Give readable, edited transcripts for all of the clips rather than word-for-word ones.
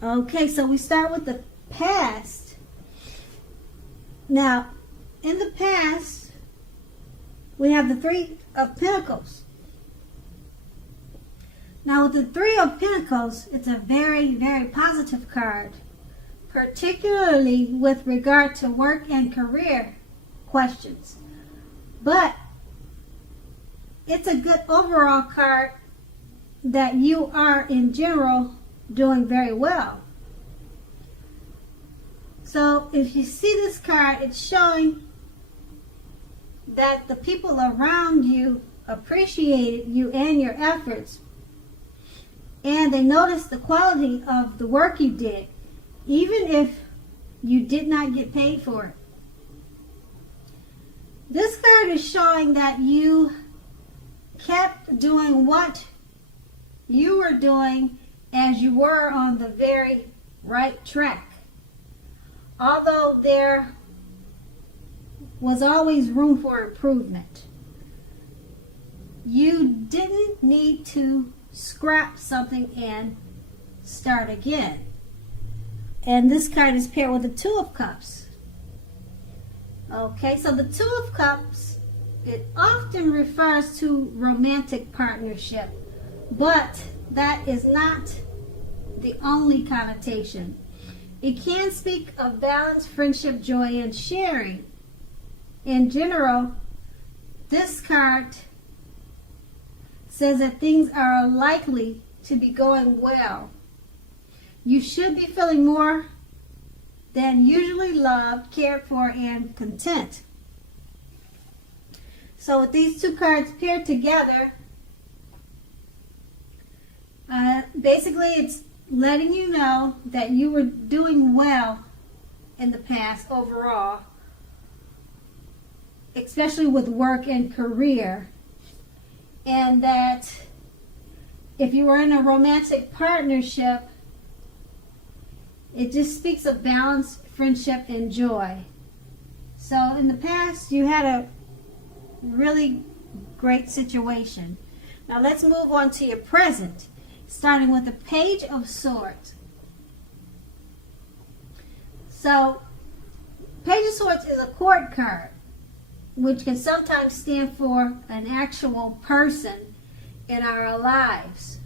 Okay, so we start with the past. Now, in the past, we have the Three of Pentacles. Now, with the Three of Pentacles, it's a very, very positive card, particularly with regard to work and career questions. But it's a good overall card that you are, in general, doing very well. So if you see this card, it's showing that the people around you appreciated you and your efforts, and they noticed the quality of the work you did, even if you did not get paid for it. This card is showing that you kept doing what you were doing as you were on the very right track. Although there was always room for improvement, you didn't need to scrap something and start again. And this card is paired with the Two of Cups. Okay, so the Two of Cups, it often refers to romantic partnership, but that is not the only connotation. It can speak of balance, friendship, joy, and sharing. In general, this card says that things are likely to be going well. You should be feeling more than usually loved, cared for, and content. So with these two cards paired together, basically it's letting you know that you were doing well in the past overall, especially with work and career, and that if you were in a romantic partnership, it just speaks of balance, friendship, and joy. So in the past, you had a really great situation. Now let's move on to your present, starting with the Page of Swords. So, Page of Swords is a court card, which can sometimes stand for an actual person in our lives.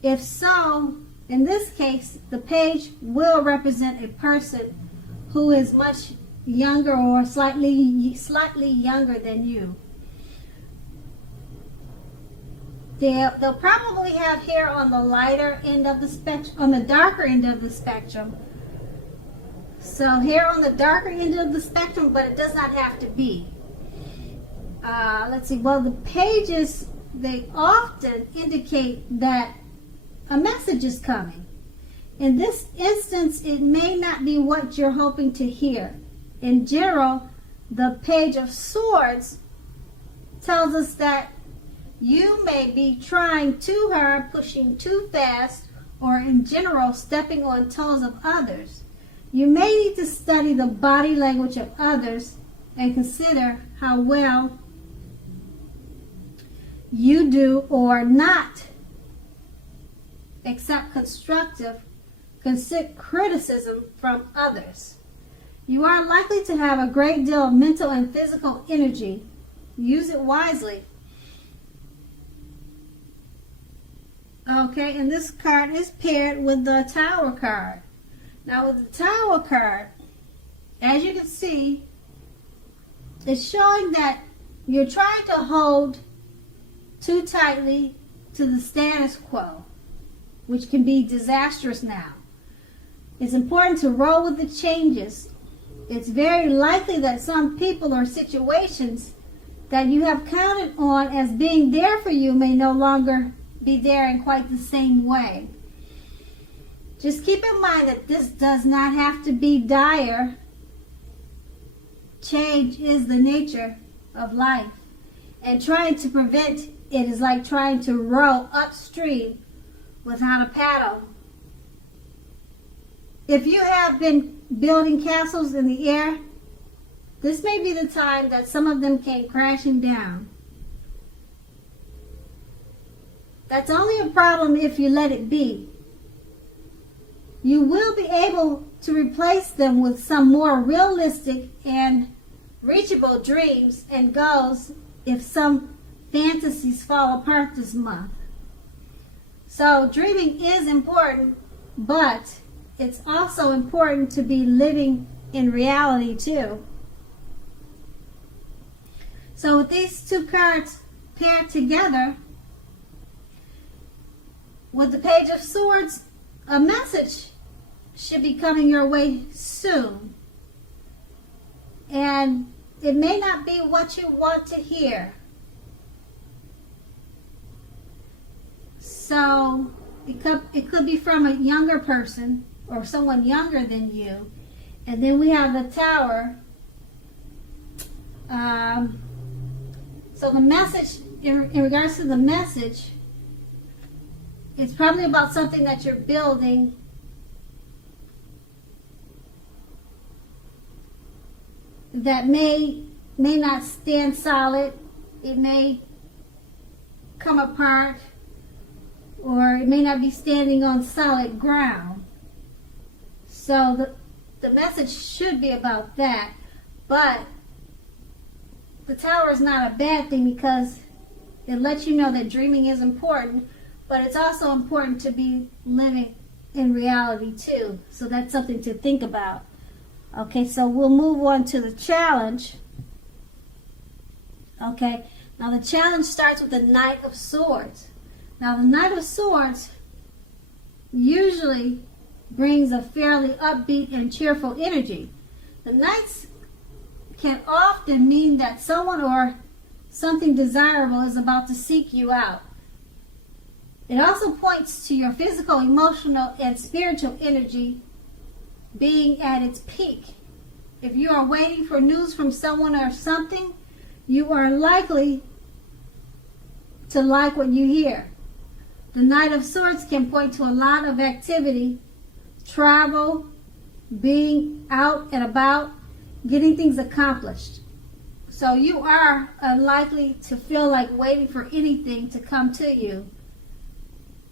If so, in this case, the page will represent a person who is much younger or slightly younger than you. They'll probably have hair on the lighter end of the spectrum, on the darker end of the spectrum. So hair on the darker end of the spectrum, but it does not have to be. Let's see. Well, the pages, they often indicate that a message is coming. In this instance, it may not be what you're hoping to hear. In general, the Page of Swords tells us that you may be trying too hard, pushing too fast, or in general, stepping on toes of others. You may need to study the body language of others and consider how well you do or not accept constructive criticism from others. You are likely to have a great deal of mental and physical energy. Use it wisely. Okay, and this card is paired with the Tower card. Now with the Tower card, as you can see, it's showing that you're trying to hold too tightly to the status quo, which can be disastrous now. It's important to roll with the changes. It's very likely that some people or situations that you have counted on as being there for you may no longer be there in quite the same way. Just keep in mind that this does not have to be dire. Change is the nature of life, and trying to prevent it is like trying to row upstream without a paddle. If you have been building castles in the air, this may be the time that some of them came crashing down. That's only a problem if you let it be. you will be able to replace them with some more realistic and reachable dreams and goals if some fantasies fall apart this month. So dreaming is important, but it's also important to be living in reality too. So with these two cards paired together, with the Page of Swords, a message should be coming your way soon. And it may not be what you want to hear. So it could be from a younger person or someone younger than you. And then we have the Tower. So the message, in regards to the message, it's probably about something that you're building that may not stand solid. It may come apart, or it may not be standing on solid ground. So the message should be about that. But the Tower is not a bad thing because it lets you know that dreaming is important, but it's also important to be living in reality too. So that's something to think about. Okay, so we'll move on to the challenge. Okay, now the challenge starts with the Knight of Swords. Now the Knight of Swords usually brings a fairly upbeat and cheerful energy. The Knights can often mean that someone or something desirable is about to seek you out. It also points to your physical, emotional, and spiritual energy being at its peak. If you are waiting for news from someone or something, you are likely to like what you hear. The Knight of Swords can point to a lot of activity, travel, being out and about, getting things accomplished. So you are unlikely to feel like waiting for anything to come to you.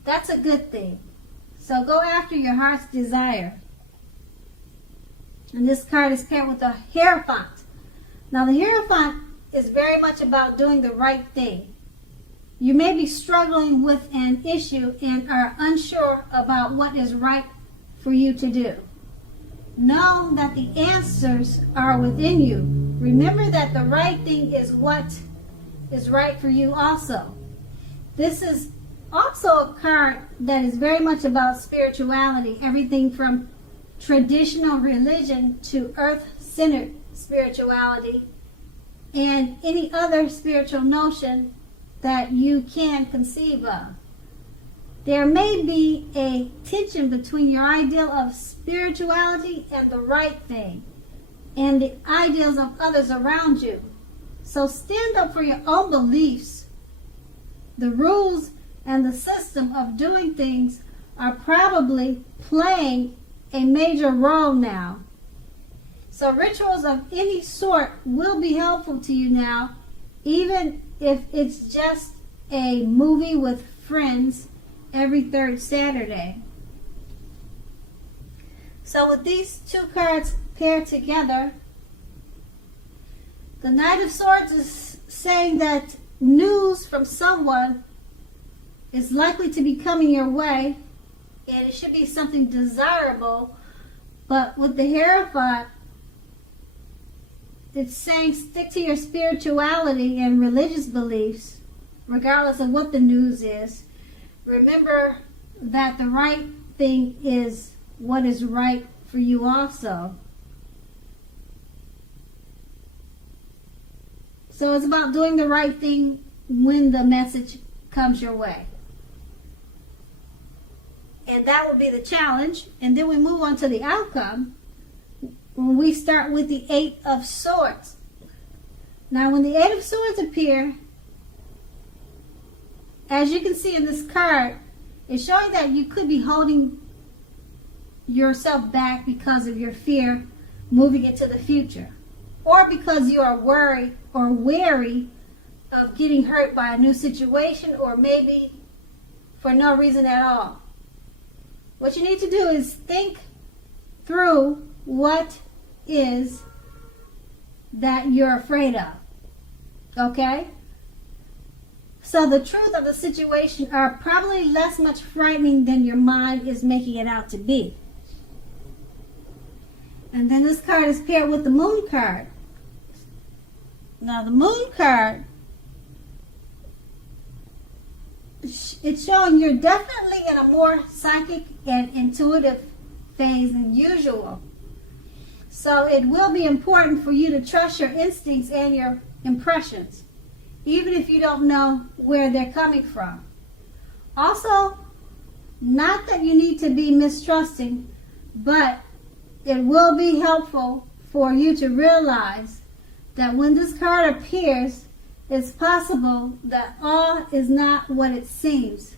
That's a good thing. So go after your heart's desire. And this card is paired with the Hierophant. Now the Hierophant is very much about doing the right thing. You may be struggling with an issue and are unsure about what is right for you to do. Know that the answers are within you. Remember that the right thing is what is right for you also. This is also a card that is very much about spirituality, everything from traditional religion to earth-centered spirituality and any other spiritual notion that you can conceive of. There may be a tension between your ideal of spirituality and the right thing and the ideals of others around you. So stand up for your own beliefs. The rules and the system of doing things are probably playing a major role now. So rituals of any sort will be helpful to you now, even if it's just a movie with friends every third Saturday. So with these two cards paired together, the Knight of Swords is saying that news from someone is likely to be coming your way, and it should be something desirable. But with the Hierophant, it's saying stick to your spirituality and religious beliefs, regardless of what the news is. Remember that the right thing is what is right for you also. So it's about doing the right thing when the message comes your way. And that will be the challenge. And then we move on to the outcome. When we start with the Eight of Swords. Now when the Eight of Swords appear, as you can see in this card, it's showing that you could be holding yourself back because of your fear moving into the future, or because you are worried or wary of getting hurt by a new situation, or maybe for no reason at all. What you need to do is think through what is that you're afraid of. Okay? So the truth of the situation are probably less much frightening than your mind is making it out to be. And then this card is paired with the moon card. Now the moon card, it's showing you're definitely in a more psychic and intuitive phase than usual. So it will be important for you to trust your instincts and your impressions, even if you don't know where they're coming from. Also, not that you need to be mistrusting, but it will be helpful for you to realize that when this card appears, it's possible that all is not what it seems.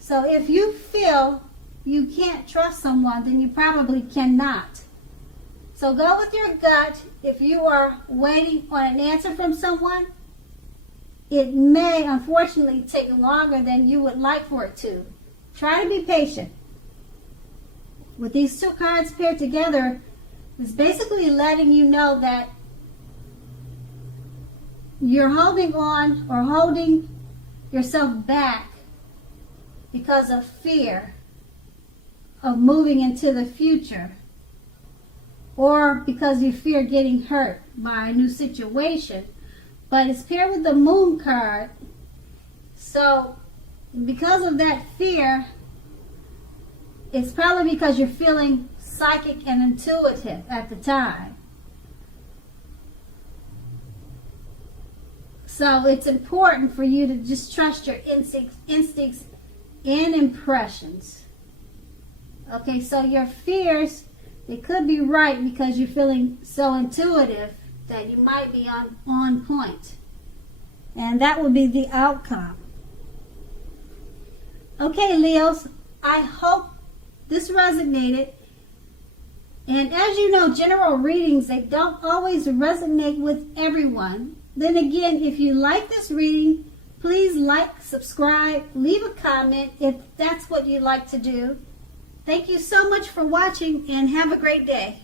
So if you feel you can't trust someone, then you probably cannot. So go with your gut. If you are waiting on an answer from someone, it may unfortunately take longer than you would like for it to. Try to be patient. With these two cards paired together, it's basically letting you know that you're holding on or holding yourself back because of fear of moving into the future, or because you fear getting hurt by a new situation. But it's paired with the moon card. So because of that fear, it's probably because you're feeling psychic and intuitive at the time. So it's important for you to just trust your instincts and impressions. Okay, so your fears, they could be right because you're feeling so intuitive that you might be on point. And that would be the outcome. Okay, Leos, I hope this resonated. And as you know, general readings, they don't always resonate with everyone. Then again, if you like this reading, please like, subscribe, leave a comment if that's what you'd like to do. Thank you so much for watching and have a great day.